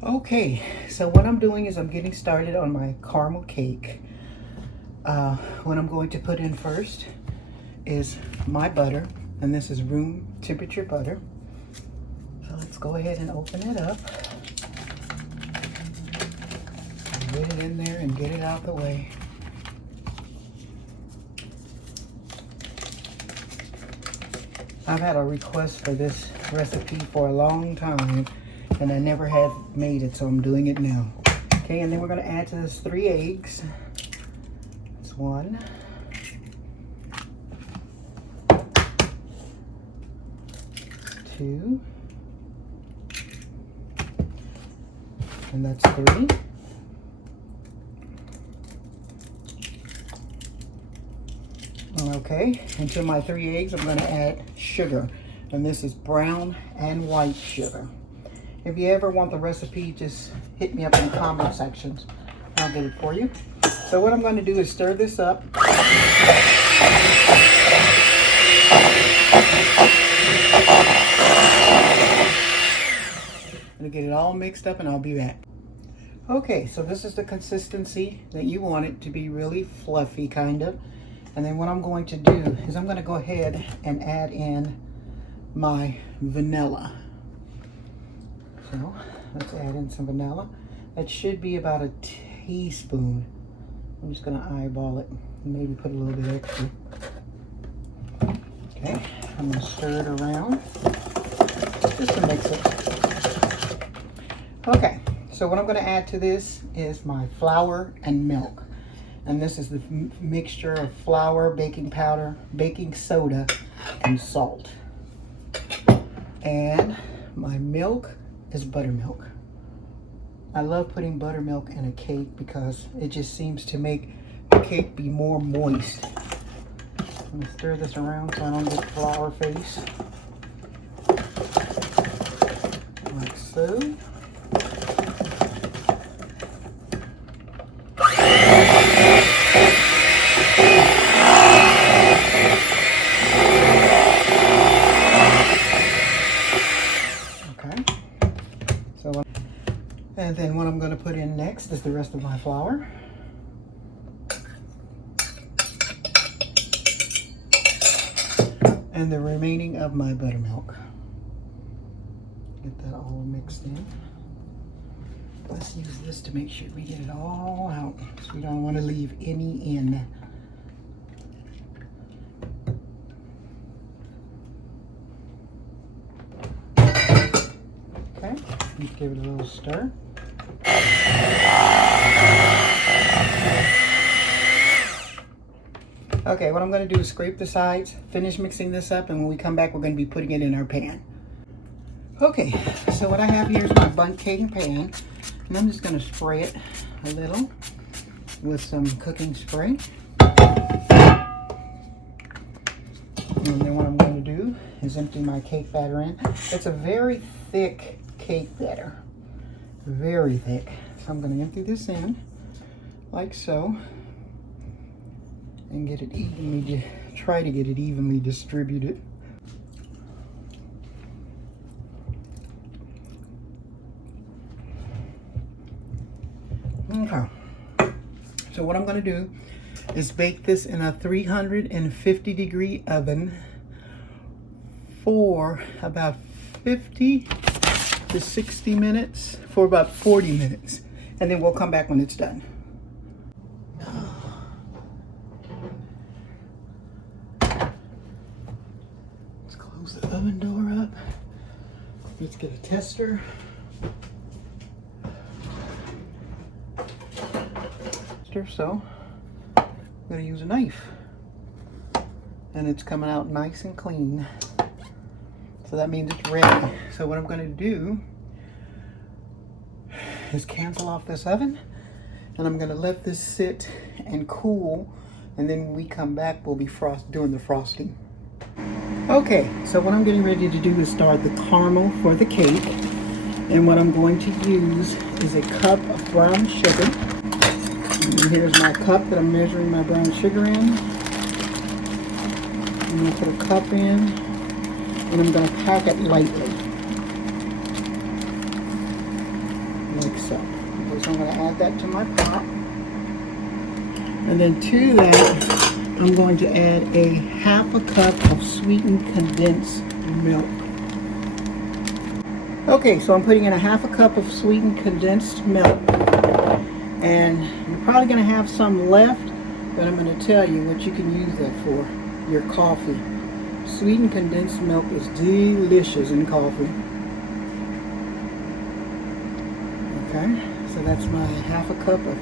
Okay, so what I'm doing is I'm getting started on my caramel cake. What I'm going to put in first is my butter, and this is room temperature butter. So let's go ahead and open it up. Get it in there and get it out the way. I've had a request for this recipe for a long time, and I never have made it, so I'm doing it now. Okay, and then we're going to add to this 3 eggs. That's 1. 2. And that's 3. Okay, into my 3 eggs, I'm going to add sugar. And this is brown and white sugar. If you ever want the recipe, just hit me up in the comment sections. I'll get it for you. So what I'm going to do is stir this up. I'm going to get it all mixed up and I'll be back. Okay, so this is the consistency that you want it to be, really fluffy kind of. And then what I'm going to do is I'm going to go ahead and add in my vanilla. So let's add in some vanilla. That should be about a teaspoon. I'm just going to eyeball it and maybe put a little bit extra. Okay, I'm going to stir it around just to mix it. Okay, so what I'm going to add to this is my flour and milk. And this is the mixture of flour, baking powder, baking soda, and salt. And my milk is buttermilk. I love putting buttermilk in a cake because it just seems to make the cake be more moist. I'm gonna stir this around so I don't get flour face. Like so. And then what I'm going to put in next is the rest of my flour. And the remaining of my buttermilk. Get that all mixed in. Let's use this to make sure we get it all out, so we don't want to leave any in. Okay, let's give it a little stir. Okay, what I'm going to do is scrape the sides, finish mixing this up, and when we come back, we're going to be putting it in our pan. Okay, so what I have here is my bundt cake pan, and I'm just going to spray it a little with some cooking spray. And then what I'm going to do is empty my cake batter in. It's a very thick cake batter, very thick. So I'm going to empty this in like so. And get it evenly, try to get it evenly distributed. Okay, so what I'm going to do is bake this in a 350-degree oven for about 50 to 60 minutes, for about 40 minutes, and then we'll come back when it's done. The oven door up. Let's get a tester. So I'm going to use a knife, and it's coming out nice and clean, so that means it's ready. So what I'm going to do is cancel off this oven, and I'm going to let this sit and cool, and then when we come back we'll be doing the frosting. Okay, so what I'm getting ready to do is start the caramel for the cake. And what I'm going to use is a cup of brown sugar. And here's my cup that I'm measuring my brown sugar in. I'm going to put a cup in, and I'm going to pack it lightly. Okay, so I'm going to add that to my pot. And then to that, I'm going to add a half a cup of sweetened condensed milk. Okay, so I'm putting in a half a cup of sweetened condensed milk. And you're probably going to have some left, but I'm going to tell you what you can use that for. Your coffee. Sweetened condensed milk is delicious in coffee. Okay, so that's my half a cup of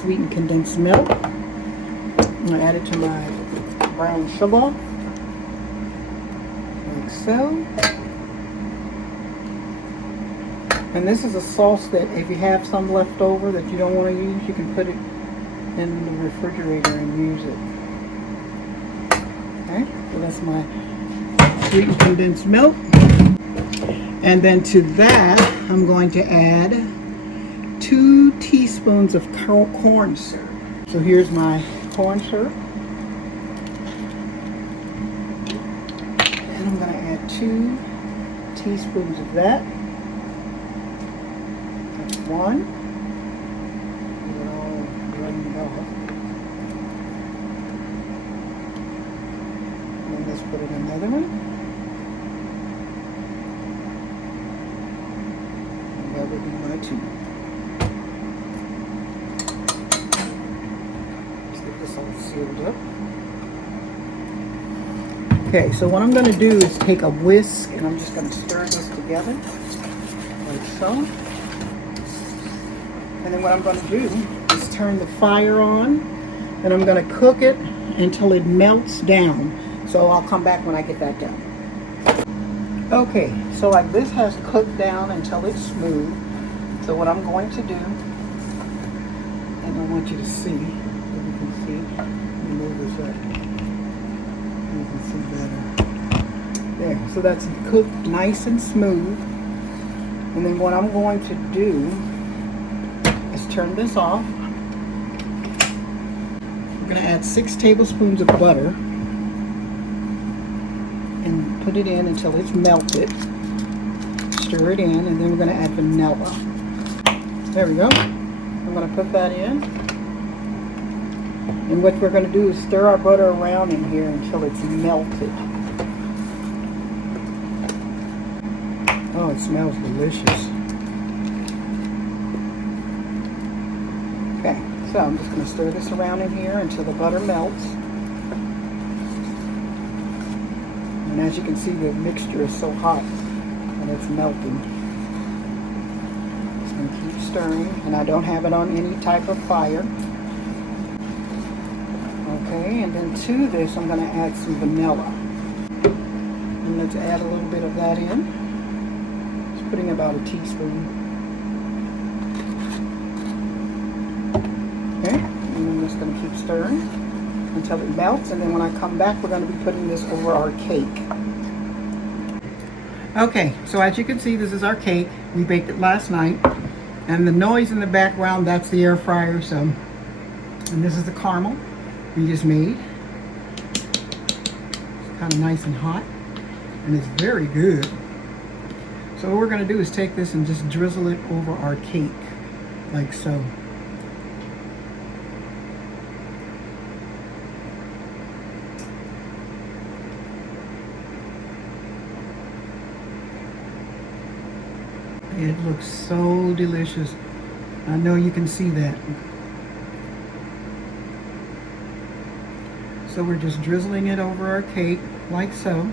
sweetened condensed milk. I'm going to add it to my brown sugar, like so. And this is a sauce that if you have some left over that you don't want to use, you can put it in the refrigerator and use it. Okay, so that's my sweetened condensed milk. And then to that, I'm going to add 2 teaspoons of corn syrup. So here's my corn syrup. And I'm going to add 2 teaspoons of that. That's 1. Get it all drained off. And then let's put in another one. And that would be my 2. Let's get this all sealed up. Okay, so what I'm going to do is take a whisk and I'm just going to stir this together, like so. And then what I'm going to do is turn the fire on and I'm going to cook it until it melts down. So I'll come back when I get that done. Okay, so like this has cooked down until it's smooth. So what I'm going to do, and I want you to see, if you can see, let me move this up. You can see better. There, so that's cooked nice and smooth. And then what I'm going to do is turn this off. I'm going to add 6 tablespoons of butter and put it in until it's melted. Stir it in, and then we're going to add vanilla. There we go. I'm going to put that in. And what we're going to do is stir our butter around in here until it's melted. Oh, it smells delicious. Okay, so I'm just going to stir this around in here until the butter melts. And as you can see, the mixture is so hot and it's melting. Just going to keep stirring, and I don't have it on any type of fire. Okay, and then to this I'm going to add some vanilla. And let's add a little bit of that in. Just putting about a teaspoon. Okay, and I'm just going to keep stirring until it melts, and then when I come back we're going to be putting this over our cake. Okay, so as you can see, this is our cake. We baked it last night, and the noise in the background, that's the air fryer. So, and this is the caramel we just made. It's kind of nice and hot, and it's very good. So what we're going to do is take this and just drizzle it over our cake, like so. It looks so delicious. I know you can see that. So we're just drizzling it over our cake, like so.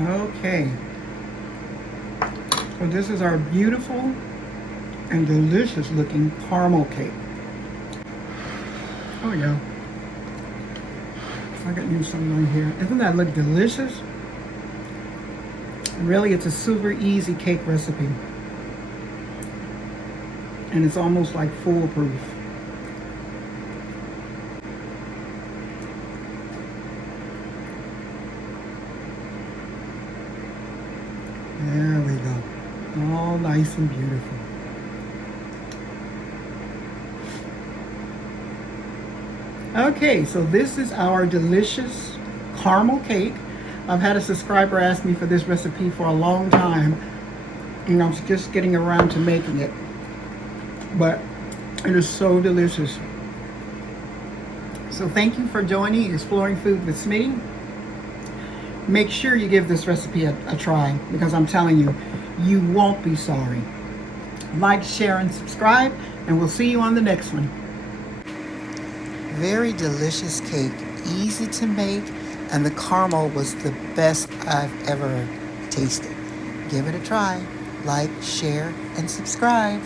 Okay. So this is our beautiful and delicious looking caramel cake. Oh yeah. I got you some right here. Doesn't that look delicious? Really, it's a super easy cake recipe. And it's almost like foolproof. There we go. All nice and beautiful. Okay, so this is our delicious caramel cake. I've had a subscriber ask me for this recipe for a long time, and I was just getting around to making it. But it is so delicious. So thank you for joining Exploring Food with Smitty. Make sure you give this recipe a try, because I'm telling you, you won't be sorry. Like, share, and subscribe, and we'll see you on the next one. Very delicious cake, easy to make, and the caramel was the best I've ever tasted. Give it a try. Like, share, and subscribe.